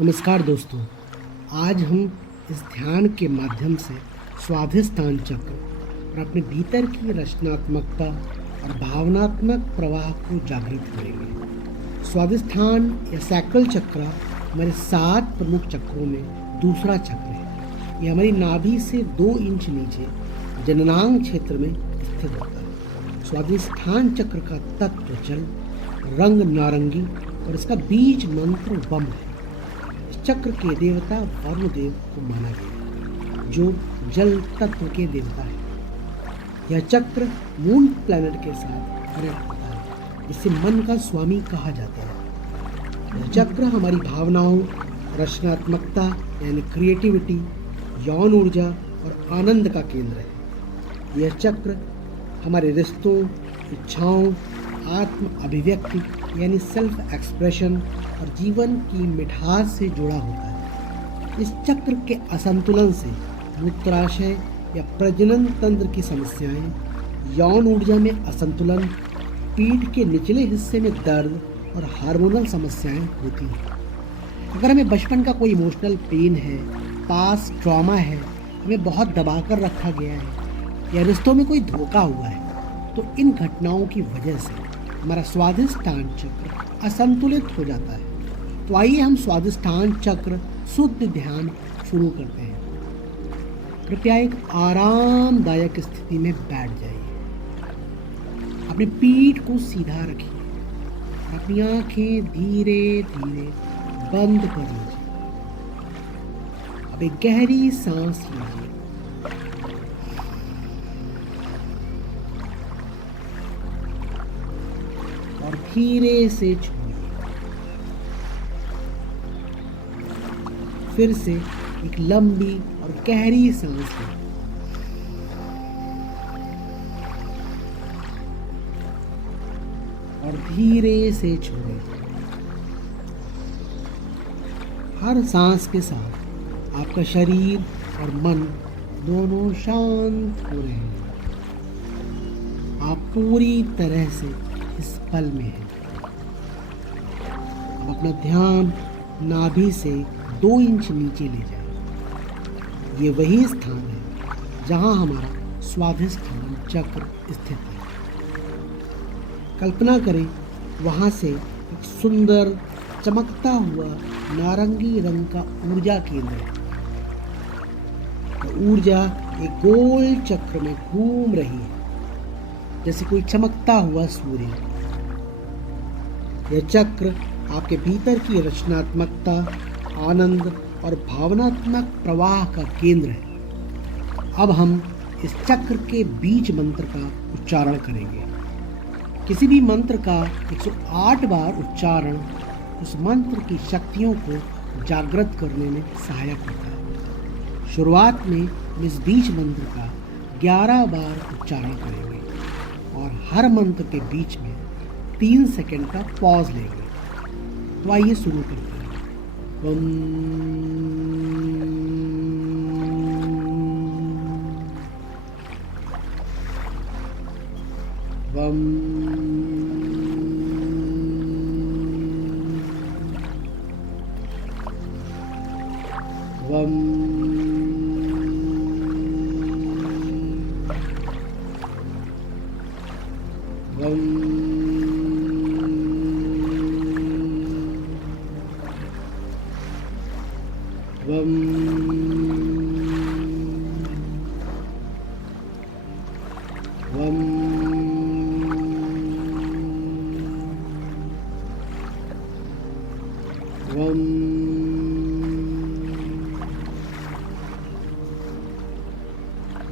नमस्कार दोस्तों। आज हम इस ध्यान के माध्यम से स्वाधिष्ठान चक्र और अपने भीतर की रचनात्मकता और भावनात्मक प्रवाह को जागृत करेंगे। स्वाधिष्ठान या सैक्रल चक्र हमारे 7 प्रमुख चक्रों में दूसरा चक्र है। ये हमारी नाभि से 2 इंच नीचे जननांग क्षेत्र में स्थित होता है। स्वाधिष्ठान चक्र का तत्व जल, रंग नारंगी और इसका बीज मंत्र वम है। चक्र के देवता वरुण देव को माना गया, जो जल तत्व के देवता है। यह चक्र मून प्लैनेट के साथ कनेक्ट होता है, जिसे मन का स्वामी कहा जाता है। यह चक्र हमारी भावनाओं, रचनात्मकता यानी क्रिएटिविटी, यौन ऊर्जा और आनंद का केंद्र है। यह चक्र हमारे रिश्तों, इच्छाओं, आत्म अभिव्यक्ति यानी सेल्फ एक्सप्रेशन और जीवन की मिठास से जुड़ा होता है। इस चक्र के असंतुलन से मूत्राशय या प्रजनन तंत्र की समस्याएं, यौन ऊर्जा में असंतुलन, पीठ के निचले हिस्से में दर्द और हार्मोनल समस्याएं होती हैं। अगर हमें बचपन का कोई इमोशनल पेन है, पास ट्रॉमा है, हमें बहुत दबाकर रखा गया है या रिश्तों में कोई धोखा हुआ है, तो इन घटनाओं की वजह से हमारा स्वाधिष्ठान चक्र असंतुलित हो जाता है। तो आइए हम स्वाधिष्ठान चक्र शुद्ध ध्यान शुरू करते हैं। कृपया एक आरामदायक स्थिति में बैठ जाइए। अपनी पीठ को सीधा रखिए, अपनी आंखें धीरे धीरे बंद कर लीजिए। अब एक गहरी सांस लीजिए और धीरे से छोड़िए। फिर से एक लंबी और गहरी सांस लें और धीरे से छोड़ें। हर सांस के साथ आपका शरीर और मन दोनों शांत हो रहे हैं। आप पूरी तरह से इस पल में है। अपना ध्यान नाभि से 2 इंच नीचे ले जाए। ये वही स्थान है जहां हमारा स्वाधिष्ठान चक्र स्थित है। कल्पना करें वहां से एक सुंदर चमकता हुआ नारंगी रंग का ऊर्जा केंद्र है। तो ऊर्जा एक गोल चक्र में घूम रही है, जैसे कोई चमकता हुआ सूर्य। यह चक्र आपके भीतर की रचनात्मकता, आनंद और भावनात्मक प्रवाह का केंद्र है। अब हम इस चक्र के बीज मंत्र का उच्चारण करेंगे। किसी भी मंत्र का 108 बार उच्चारण उस मंत्र की शक्तियों को जागृत करने में सहायक होता है। शुरुआत में हम इस बीज मंत्र का 11 बार उच्चारण करेंगे और हर मंत्र के बीच में 3 सेकंड का पॉज लेंगे। तो आइए शुरू करते हैं। वम वम वम वम वम वम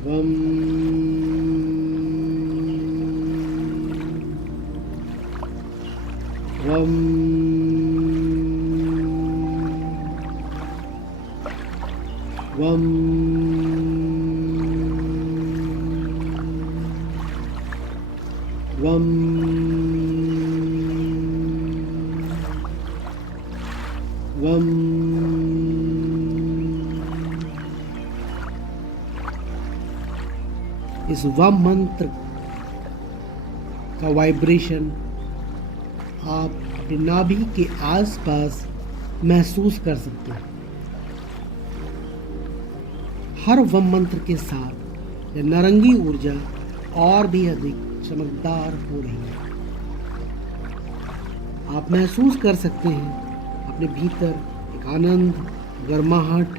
वम वम वम वम वम इस वम मंत्र का वाइब्रेशन आप अपने नाभि के आसपास महसूस कर सकते हैं। हर वम मंत्र के साथ यह नारंगी ऊर्जा और भी अधिक चमकदार हो रही है। आप महसूस कर सकते हैं अपने भीतर एक आनंद, गर्माहट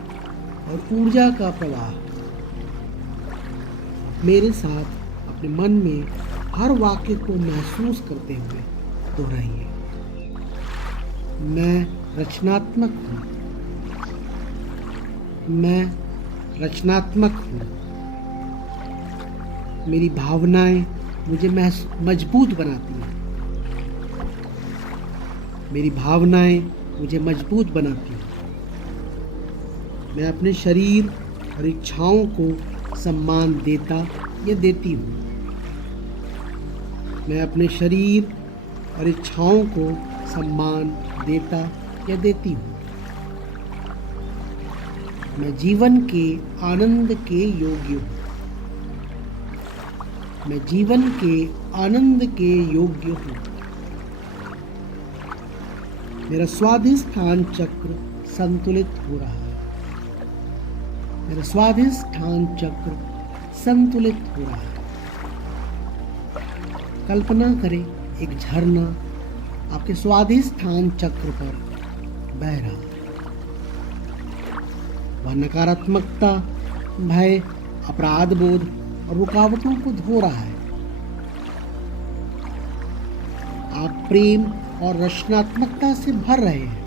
और ऊर्जा का प्रवाह। मेरे साथ अपने मन में हर वाक्य को महसूस करते हुए दोहराइए। मैं रचनात्मक हूँ। मैं रचनात्मक हूँ। मेरी भावनाएं मुझे मजबूत बनाती हैं। मेरी भावनाएं मुझे मजबूत बनाती हैं। मैं अपने शरीर और इच्छाओं को सम्मान देता या देती हूँ। मैं अपने शरीर और इच्छाओं को सम्मान देता या देती हूँ। मैं जीवन के आनंद के योग्य हूँ। मैं जीवन के आनंद के योग्य हूँ। मेरा स्वाधिष्ठान चक्र संतुलित हो रहा है। मेरा स्वाधिष्ठान चक्र संतुलित हो रहा है। कल्पना करें एक झरना आपके स्वाधिष्ठान चक्र पर बह रहा है। वह नकारात्मकता, भय, अपराध बोध और रुकावटों को धो रहा है। आप प्रेम और रचनात्मकता से भर रहे हैं।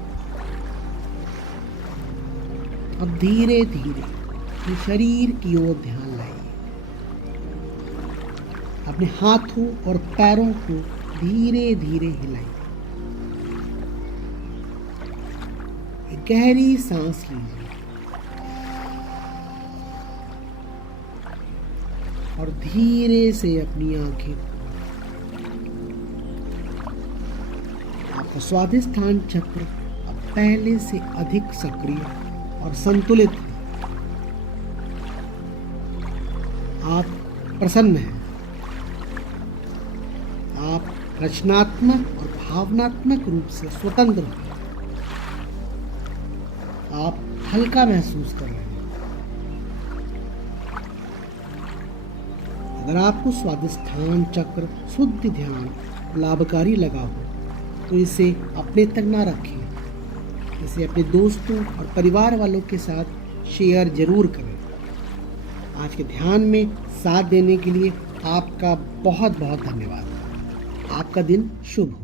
अब धीरे धीरे अपने शरीर की ओर ध्यान लाइए। अपने हाथों और पैरों को धीरे धीरे हिलाइए। एक गहरी सांस लीजिए और धीरे से अपनी आंखें। आपका स्वाधिष्ठान चक्र अब पहले से अधिक सक्रिय और संतुलित है। आप प्रसन्न हैं। आप रचनात्मक और भावनात्मक रूप से स्वतंत्र हैं। आप हल्का महसूस कर रहे हैं। अगर आपको स्वाधिष्ठान चक्र शुद्ध ध्यान लाभकारी लगा हो तो इसे अपने तक ना रखें। इसे अपने दोस्तों और परिवार वालों के साथ शेयर जरूर करें। आज के ध्यान में साथ देने के लिए आपका बहुत बहुत धन्यवाद। आपका दिन शुभ हो।